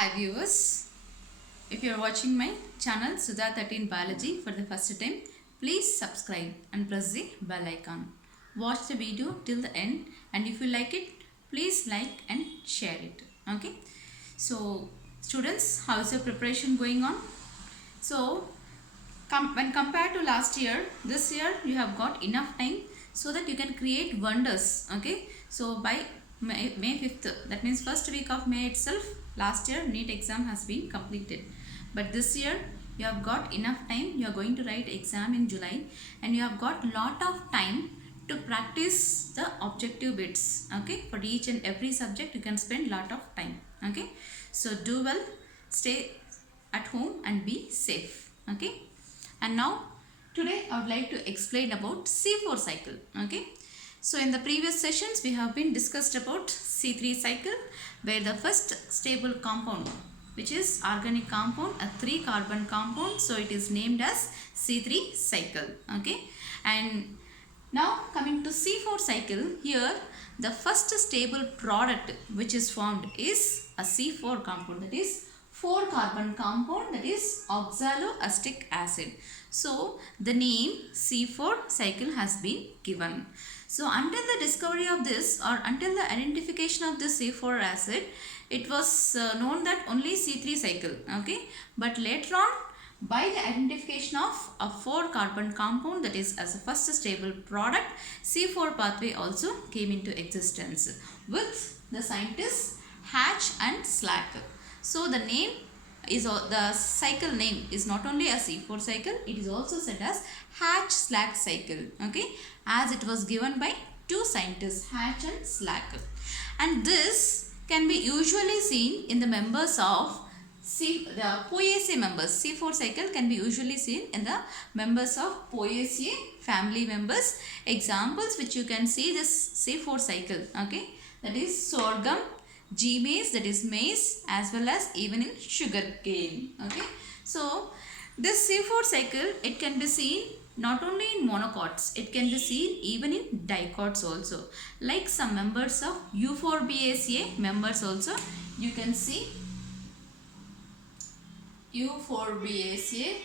Hi viewers, if you are watching my channel Sudha 13 Biology for the first time, please subscribe and press the bell icon. Watch the video till the end, and if you like it, please like and share it. Okay. So students, how is your preparation going on? So when compared to last year, this year you have got enough time so that you can create wonders. Okay, so by May 5th, that means first week of May itself, last year NEET exam has been completed, but this year you have got enough time. You are going to write exam in July, and you have got lot of time to practice the objective bits. Okay, for each and every subject you can spend lot of time. Okay, so do well, stay at home and be safe. Okay, and now today I would like to explain about C4 cycle. Okay, so in the previous sessions we have been discussed about C3 cycle, where the first stable compound, which is organic compound, a 3 carbon compound, so it is named as C3 cycle. Okay, and now coming to C4 cycle, here the first stable product which is formed is a C4 compound, that is 4 carbon compound, that is oxaloacetic acid. So the name C4 cycle has been given. So until the discovery of this, or until the identification of this C4 acid, it was known that only C3 cycle. Okay, but later on, by the identification of a 4 carbon compound, that is as a first stable product, C4 pathway also came into existence with the scientists Hatch and Slack. So the name is, the cycle name is not only a C4 cycle, it is also said as Hatch-Slack cycle. Okay, as it was given by two scientists, Hatch and Slack. And this can be usually seen in the members of the Poaceae members. C4 cycle can be usually seen in the members of Poaceae family members. Examples which you can see this C4 cycle, okay, that is sorghum, G maize, that is maize, as well as even in sugar cane. Okay, so this C4 cycle, it can be seen not only in monocots, it can be seen even in dicots also, like some members of Euphorbiaceae members also. You can see Euphorbiaceae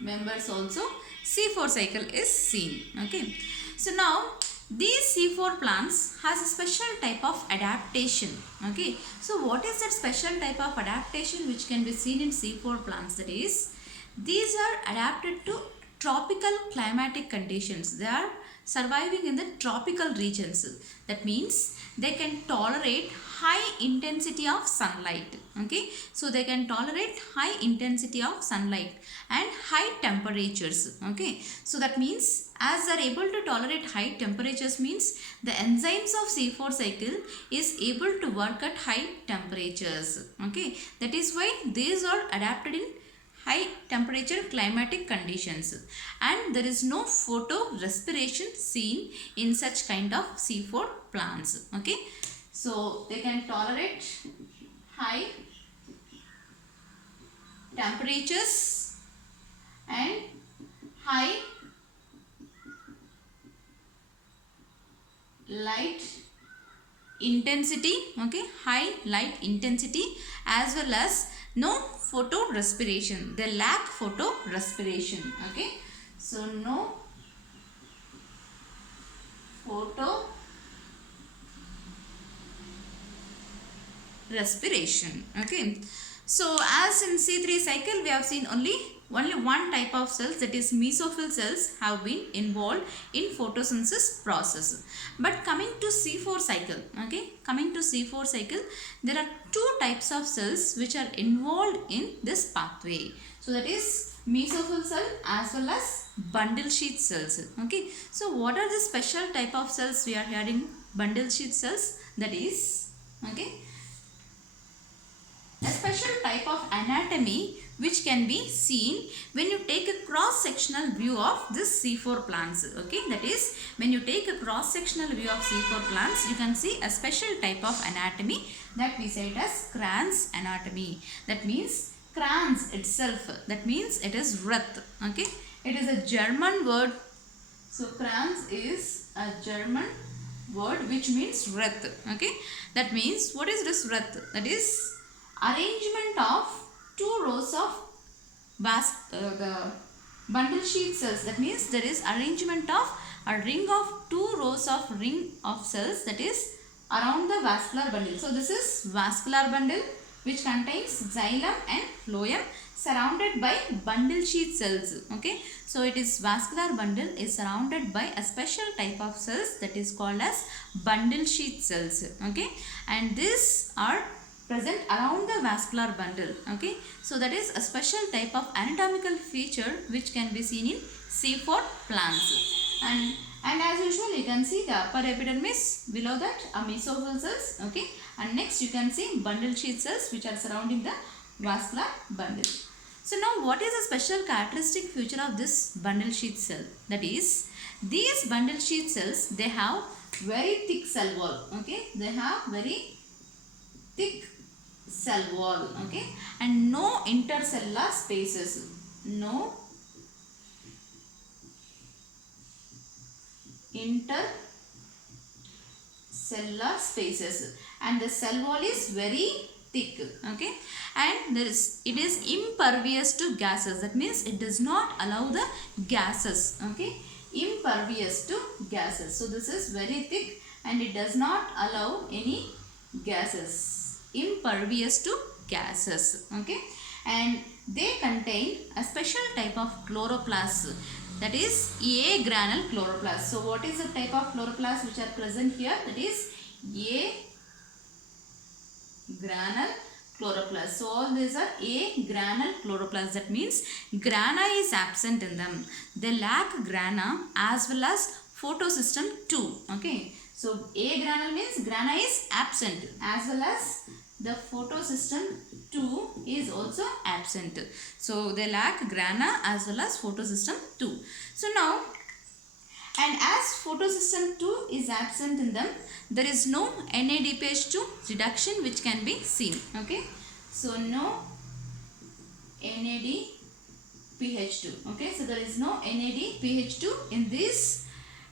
members also C4 cycle is seen. Okay, so now these C4 plants has a special type of adaptation. Okay, so what is that special type of adaptation which can be seen in C4 plants? That is, these are adapted to tropical climatic conditions. They are surviving in the tropical regions. That means they can tolerate high intensity of sunlight. Okay, so they can tolerate high intensity of sunlight and high temperatures. Okay, so that means as they are able to tolerate high temperatures, means the enzymes of C4 cycle is able to work at high temperatures. Okay, that is why these are adapted in high temperature climatic conditions, and there is no photorespiration seen in such kind of C4 plants. Okay, so they can tolerate high temperatures and high light intensity. Okay, high light intensity, as well as no photorespiration. They lack photorespiration. Okay, so no photorespiration. Okay, so as in C3 cycle we have seen only one type of cells, that is mesophyll cells, have been involved in photosynthesis process. But coming to C4 cycle, okay, coming to C4 cycle, there are two types of cells which are involved in this pathway. So that is mesophyll cell as well as bundle sheath cells. Okay, so what are the special type of cells we are having? Bundle sheath cells, that is, okay, a special type of anatomy which can be seen when you take a cross-sectional view of this C4 plants. Okay, that is, when you take a cross-sectional view of C4 plants, you can see a special type of anatomy that we say it as Kranz anatomy. That means Kranz itself, that means it is wreath. Okay, it is a German word. So Kranz is a German word which means wreath. Okay, that means what is this wreath? That is arrangement of two rows of the bundle sheath cells. That means there is arrangement of a ring of two rows of ring of cells, that is around the vascular bundle. So this is vascular bundle which contains xylem and phloem surrounded by bundle sheath cells. Okay, so it is vascular bundle is surrounded by a special type of cells that is called as bundle sheath cells. Okay, and these are present around the vascular bundle. Okay, so that is a special type of anatomical feature which can be seen in C4 plants. And as usual, you can see the upper epidermis, below that a mesophyll cells. Okay, and next you can see bundle sheath cells which are surrounding the vascular bundle. So now what is a special characteristic feature of this bundle sheath cell? That is, these bundle sheath cells, they have very thick cell wall. Okay, they have very thick cell wall. Okay, and no intercellular spaces. No intercellular spaces, and the cell wall is very thick. Okay, and it is impervious to gases. That means it does not allow the gases. Okay, impervious to gases. So this is very thick and it does not allow any gases. Impervious to gases. Okay, and they contain a special type of chloroplast, that is A granule chloroplast. So what is the type of chloroplast which are present here? That is A granule chloroplast. So all these are A granule chloroplast. That means grana is absent in them. They lack grana as well as photosystem 2. Okay, so A granule means grana is absent, as well as the photosystem 2 is also absent. So they lack grana as well as photosystem 2. So now, and as photosystem 2 is absent in them, there is no NADPH2 reduction which can be seen. Okay, so no NADPH2. Okay, so there is no NADPH2 in this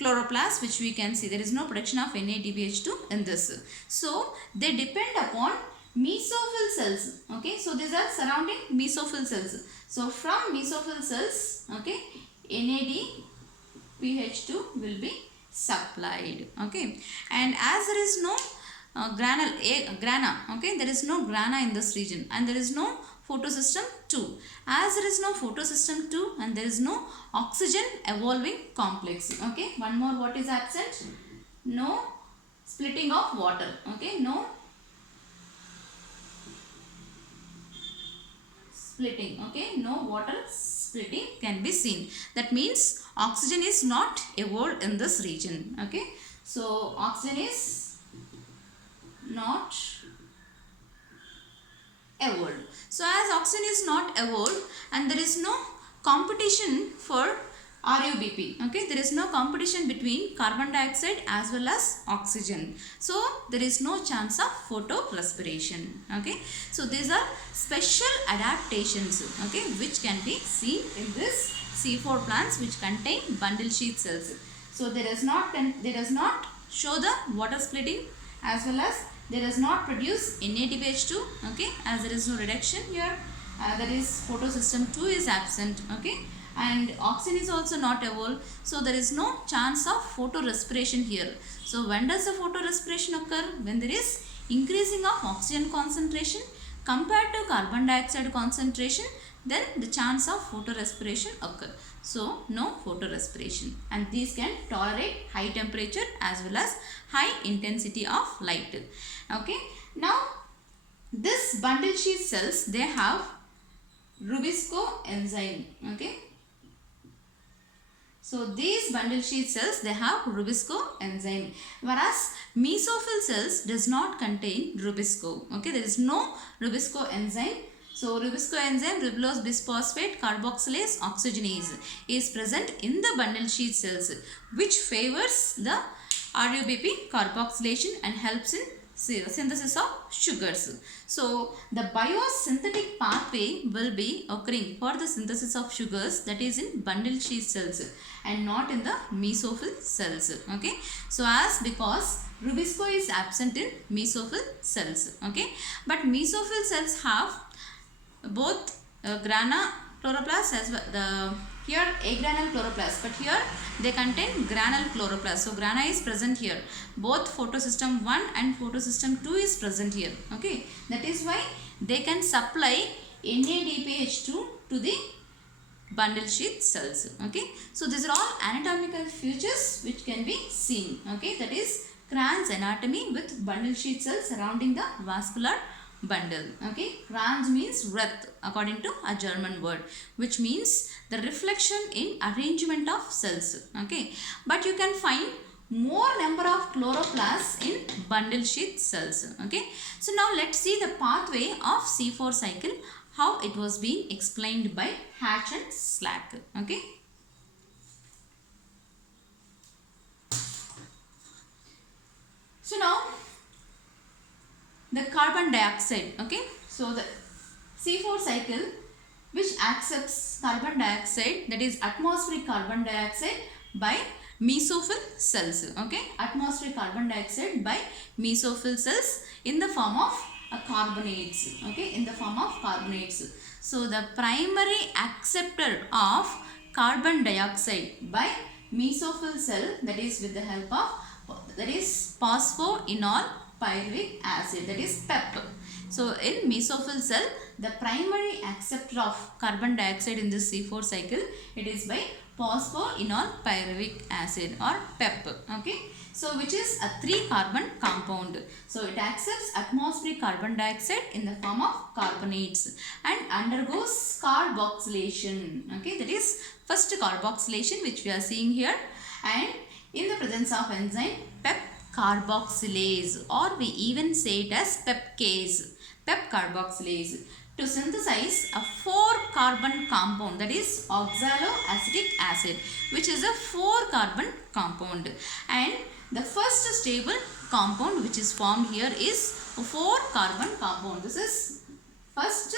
chloroplast which we can see. There is no production of NADPH2 in this. So they depend upon mesophyll cells. Okay, so these are surrounding mesophyll cells. So from mesophyll cells, okay, NADPH2 will be supplied. Okay, and as there is no grana, okay, there is no grana in this region, and there is no photosystem 2. As there is no photosystem 2 and there is no oxygen evolving complex. Okay, one more, what is absent? No splitting of water. Okay, no splitting. Okay, no water splitting can be seen. That means oxygen is not evolved in this region. Okay, so oxygen is not evolved. So as oxygen is not evolved and there is no competition for RUBP. Okay, there is no competition between carbon dioxide as well as oxygen. So there is no chance of photorespiration. Okay, so these are special adaptations, okay, which can be seen in this C4 plants which contain bundle sheath cells. So there does not show the water splitting, as well as there does not produce NADPH2. Okay, as there is no reduction here, that is photosystem 2 is absent. Okay, and oxygen is also not evolved, so there is no chance of photorespiration here. So when does the photorespiration occur? When there is increasing of oxygen concentration compared to carbon dioxide concentration, then the chance of photorespiration occur. So no photorespiration, and these can tolerate high temperature as well as high intensity of light. Okay, now this bundle sheath cells, they have Rubisco enzyme. Okay, so these bundle sheath cells, they have Rubisco enzyme, whereas mesophyll cells does not contain Rubisco. Okay, there is no Rubisco enzyme. So Rubisco enzyme, ribulose bisphosphate carboxylase oxygenase, is present in the bundle sheath cells, which favors the RUBP carboxylation and helps in synthesis of sugars. So the biosynthetic pathway will be occurring for the synthesis of sugars, that is in bundle sheath cells and not in the mesophyll cells. Okay, so as because Rubisco is absent in mesophyll cells. Okay, but mesophyll cells have both grana chloroplast as well, the here agranal chloroplast, but here they contain granule chloroplast. So grana is present here. Both photosystem 1 and photosystem 2 is present here. Okay, that is why they can supply NADPH2 to the bundle sheath cells. Okay, so these are all anatomical features which can be seen. Okay, that is Kranz anatomy with bundle sheath cells surrounding the vascular bundle. Okay, Kranz means wreath according to a German word, which means the reflection in arrangement of cells. Okay, but you can find more number of chloroplasts in bundle sheath cells. Okay, so now let's see the pathway of C4 cycle, how it was being explained by Hatch and Slack. Okay, so now the carbon dioxide. Okay, so the C4 cycle which accepts carbon dioxide, that is atmospheric carbon dioxide by mesophyll cells. Okay, atmospheric carbon dioxide by mesophyll cells in the form of carbonates. Okay, in the form of carbonates. So the primary acceptor of carbon dioxide by mesophyll cell, that is with the help of, that is phosphoenol pyruvic acid, that is PEP. So in mesophyll cell, the primary acceptor of carbon dioxide in this C4 cycle, it is by phosphoenol pyruvic acid or PEP. Okay, so which is a 3-carbon compound. So it accepts atmospheric carbon dioxide in the form of carbonates and undergoes carboxylation. Okay, that is first carboxylation which we are seeing here, and in the presence of enzyme PEP carboxylase, or we even say it as pepcase, PEP carboxylase, to synthesize a 4-carbon compound, that is oxaloacetic acid, which is a 4-carbon compound. And the first stable compound which is formed here is a 4-carbon compound. This is first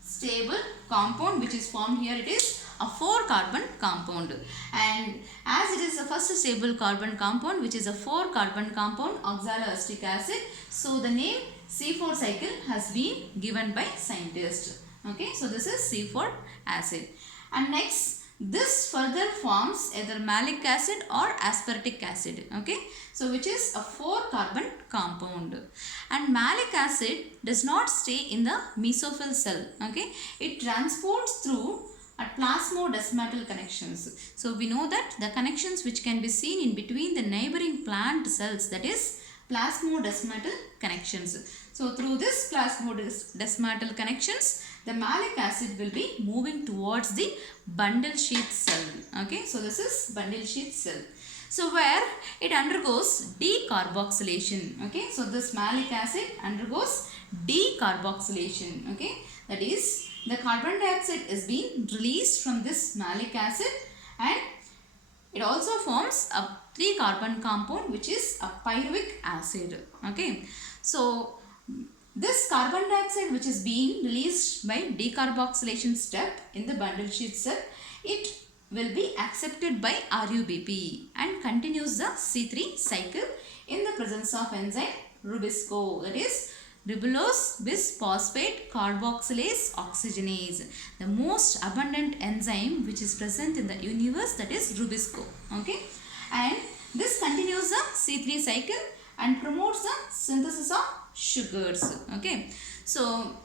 stable compound which is formed here. It is a 4-carbon compound, and as it is the first stable carbon compound which is a 4-carbon compound, oxaloacetic acid, so the name C4 cycle has been given by scientists. Okay, so this is C4 acid, and next this further forms either malic acid or aspartic acid. Okay, so which is a 4-carbon compound, and malic acid does not stay in the mesophyll cell. Okay, it transports through at plasmodesmatal connections. So we know that the connections which can be seen in between the neighboring plant cells, that is plasmodesmatal connections. So through this plasmodesmatal connections, the malic acid will be moving towards the bundle sheath cell. Okay, so this is bundle sheath cell. So where it undergoes decarboxylation. Okay, so this malic acid undergoes decarboxylation. Okay, that is the carbon dioxide is being released from this malic acid, and it also forms a 3-carbon compound which is a pyruvic acid. Okay, so this carbon dioxide which is being released by decarboxylation step in the bundle sheath cell, it will be accepted by RUBP and continues the C3 cycle in the presence of enzyme Rubisco, that is ribulose bisphosphate carboxylase oxygenase, the most abundant enzyme which is present in the universe, that is Rubisco. Okay, and this continues the C3 cycle and promotes the synthesis of sugars. Okay, so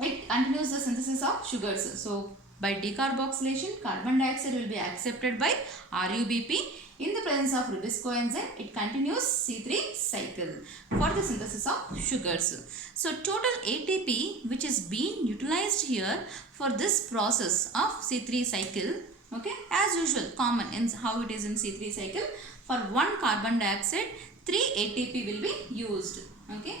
it continues the synthesis of sugars. So by decarboxylation, carbon dioxide will be accepted by RUBP. In the presence of Rubisco enzyme, it continues C3 cycle for the synthesis of sugars. So total ATP which is being utilized here for this process of C3 cycle, okay, as usual, common in how it is in C3 cycle, for 1 carbon dioxide, 3 ATP will be used. Okay,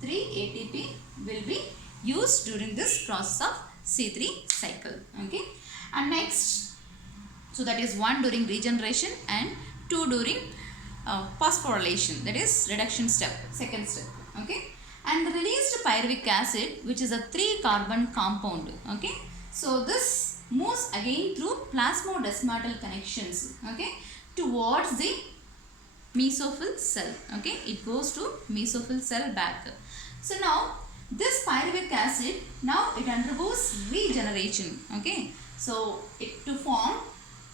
3 ATP will be used during this process of C3 cycle. Okay, and next, so that is 1 during regeneration and 2 during phosphorylation, that is reduction step, second step. Okay, and the released pyruvic acid, which is a 3-carbon compound. Okay, so this moves again through plasmodesmatal connections, okay, towards the mesophyll cell. Okay, it goes to mesophyll cell back. So now this pyruvic acid, now it undergoes regeneration. Okay, so to form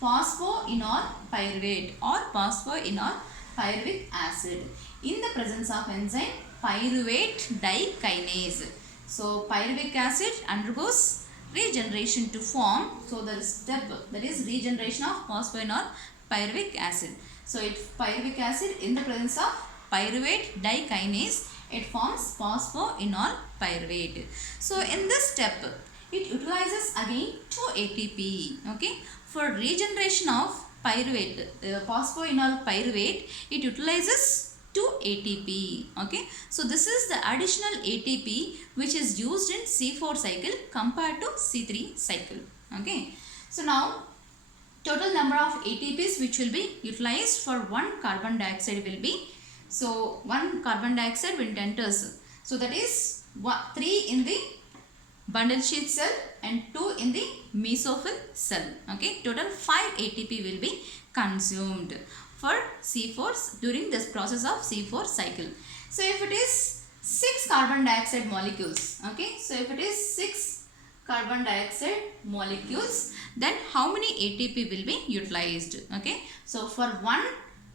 phosphoenol pyruvate or phosphoenol pyruvic acid in the presence of enzyme pyruvate dikinase. So pyruvic acid undergoes regeneration to form, so the step, that is regeneration of phosphoenol pyruvic acid. So pyruvic acid in the presence of pyruvate dikinase, it forms phosphoenol pyruvate. So in this step, it utilizes again 2 ATP. Okay, for regeneration of pyruvate, phosphoenol pyruvate, it utilizes 2 ATP. Okay, so this is the additional ATP which is used in C4 cycle compared to C3 cycle. Okay, so now total number of ATPs which will be utilized for one carbon dioxide will be, so one carbon dioxide when it enters, so that is 3 in the bundle sheath cell and 2 in the mesophyll cell. Okay, total 5 ATP will be consumed for C4 during this process of C4 cycle. So if it is 6 carbon dioxide molecules, okay, so if it is 6 carbon dioxide molecules, then how many ATP will be utilized? Okay, so for one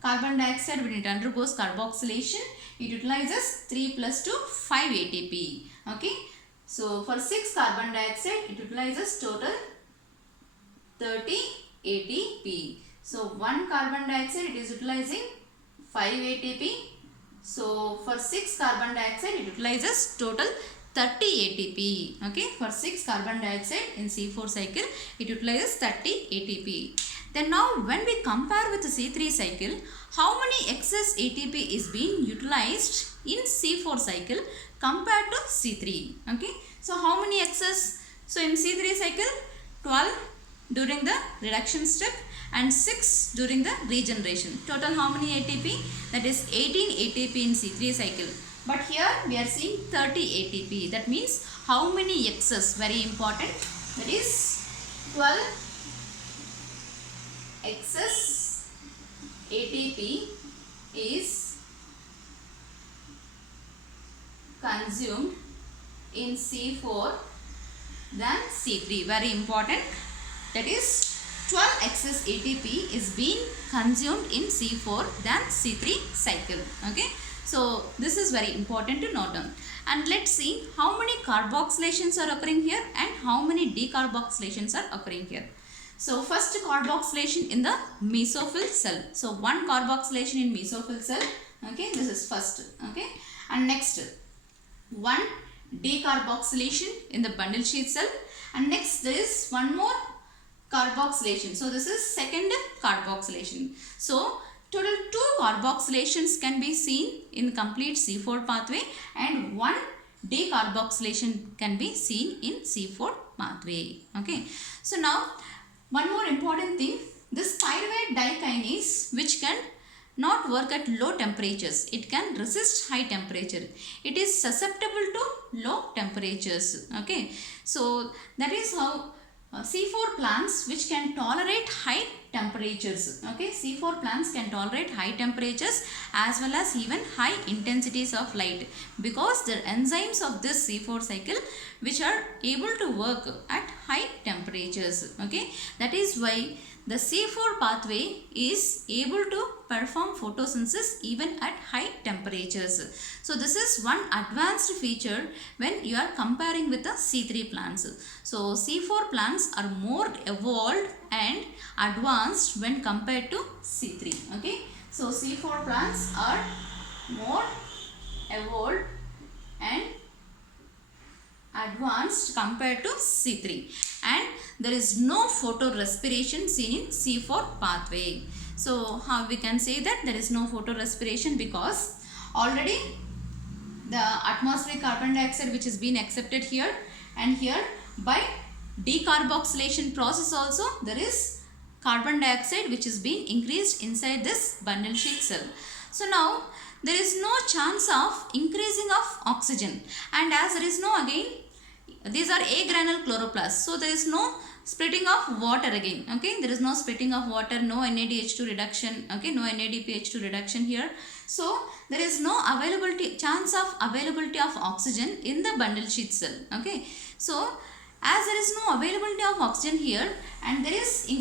carbon dioxide when it undergoes carboxylation, it utilizes 3 plus 2, 5 ATP. Okay, so for 6 carbon dioxide, it utilizes total 30 ATP. So 1 carbon dioxide, it is utilizing 5 ATP. So for 6 carbon dioxide, it utilizes total 30 ATP. Okay, for 6 carbon dioxide in C4 cycle, it utilizes 30 ATP. Then now when we compare with the C3 cycle, how many excess ATP is being utilized in C4 cycle compared to C3? Okay, so how many excess? So in C3 cycle, 12 during the reduction step and 6 during the regeneration. Total how many ATP? That is 18 ATP in C3 cycle. But here we are seeing 30 ATP. That means how many excess? Very important. That is 12 excess ATP is consumed in C4 than C3. Very important. That is 12 excess ATP is being consumed in C4 than C3 cycle. Okay, so this is very important to note down. And let's see how many carboxylations are occurring here and how many decarboxylations are occurring here. So first carboxylation in the mesophyll cell. So one carboxylation in mesophyll cell. Okay, this is first. Okay, and next one decarboxylation in the bundle sheath cell, and next there is one more carboxylation. So this is second carboxylation. So total 2 carboxylations can be seen in complete C4 pathway and one decarboxylation can be seen in C4 pathway. Okay, so now one more important thing, this pyruvate dikinase, which can not work at low temperatures, it can resist high temperature, it is susceptible to low temperatures. Okay, so that is how C4 plants which can tolerate high temperatures. Okay, C4 plants can tolerate high temperatures as well as even high intensities of light, because the enzymes of this C4 cycle which are able to work at high temperatures. Okay, that is why the C4 pathway is able to perform photosynthesis even at high temperatures. So this is one advanced feature when you are comparing with the C3 plants. So C4 plants are more evolved and advanced when compared to C3. Okay, so C4 plants are more evolved and advanced compared to C3, and there is no photorespiration seen in C4 pathway. So how we can say that there is no photorespiration? Because already the atmospheric carbon dioxide which is being accepted here and here, by decarboxylation process also there is carbon dioxide which is being increased inside this bundle sheath cell. So now there is no chance of increasing of oxygen, and as there is no, again these are agranule chloroplasts, so there is no splitting of water again. Okay, there is no splitting of water, no NADH2 reduction. Okay, no NADPH2 reduction here. So there is no chance of availability of oxygen in the bundle sheath cell. Okay, so as there is no availability of oxygen here, and there is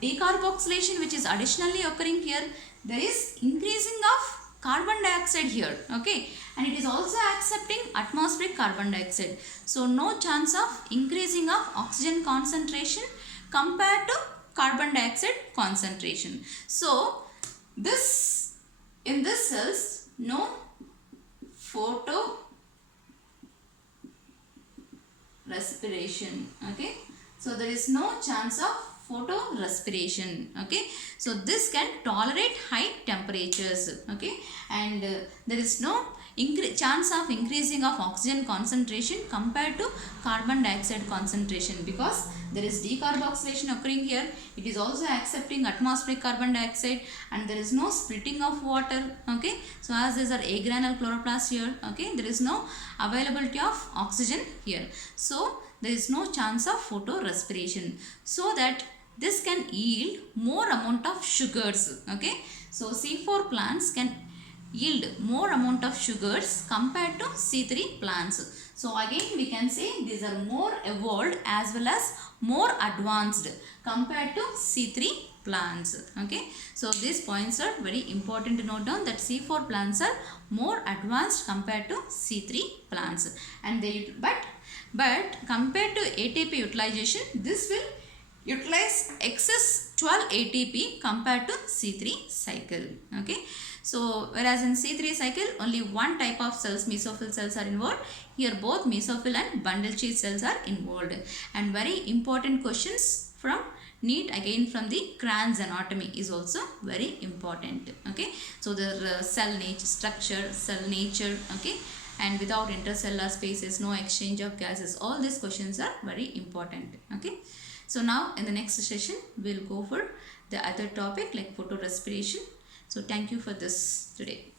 decarboxylation which is additionally occurring here, there is increasing of carbon dioxide here. Okay, and it is also accepting atmospheric carbon dioxide. So no chance of increasing of oxygen concentration compared to carbon dioxide concentration. So this, in this cells, no photo respiration. Okay, so there is no chance of photo respiration. Okay, so this can tolerate high temperatures. Okay, and there is no chance of increasing of oxygen concentration compared to carbon dioxide concentration, because there is decarboxylation occurring here. It is also accepting atmospheric carbon dioxide, and there is no splitting of water. Okay, so as these are agranule chloroplasts here, okay, there is no availability of oxygen here, so there is no chance of photo respiration, so that this can yield more amount of sugars. Okay, so C4 plants can yield more amount of sugars compared to C3 plants. So again we can say these are more evolved as well as more advanced compared to C3 plants. Okay, so these points are very important to note down, that C4 plants are more advanced compared to C3 plants, and they but compared to ATP utilization, this will utilize excess 12 ATP compared to C3 cycle. Okay, so whereas in C3 cycle only one type of cells, mesophyll cells, are involved. Here both mesophyll and bundle sheath cells are involved. And very important questions from NEET, again from the Kranz anatomy, is also very important. Okay, so the cell nature, structure, cell nature. Okay, and without intercellular spaces, no exchange of gases. All these questions are very important. Okay, so now in the next session we'll go for the other topic like photorespiration. So thank you for this today.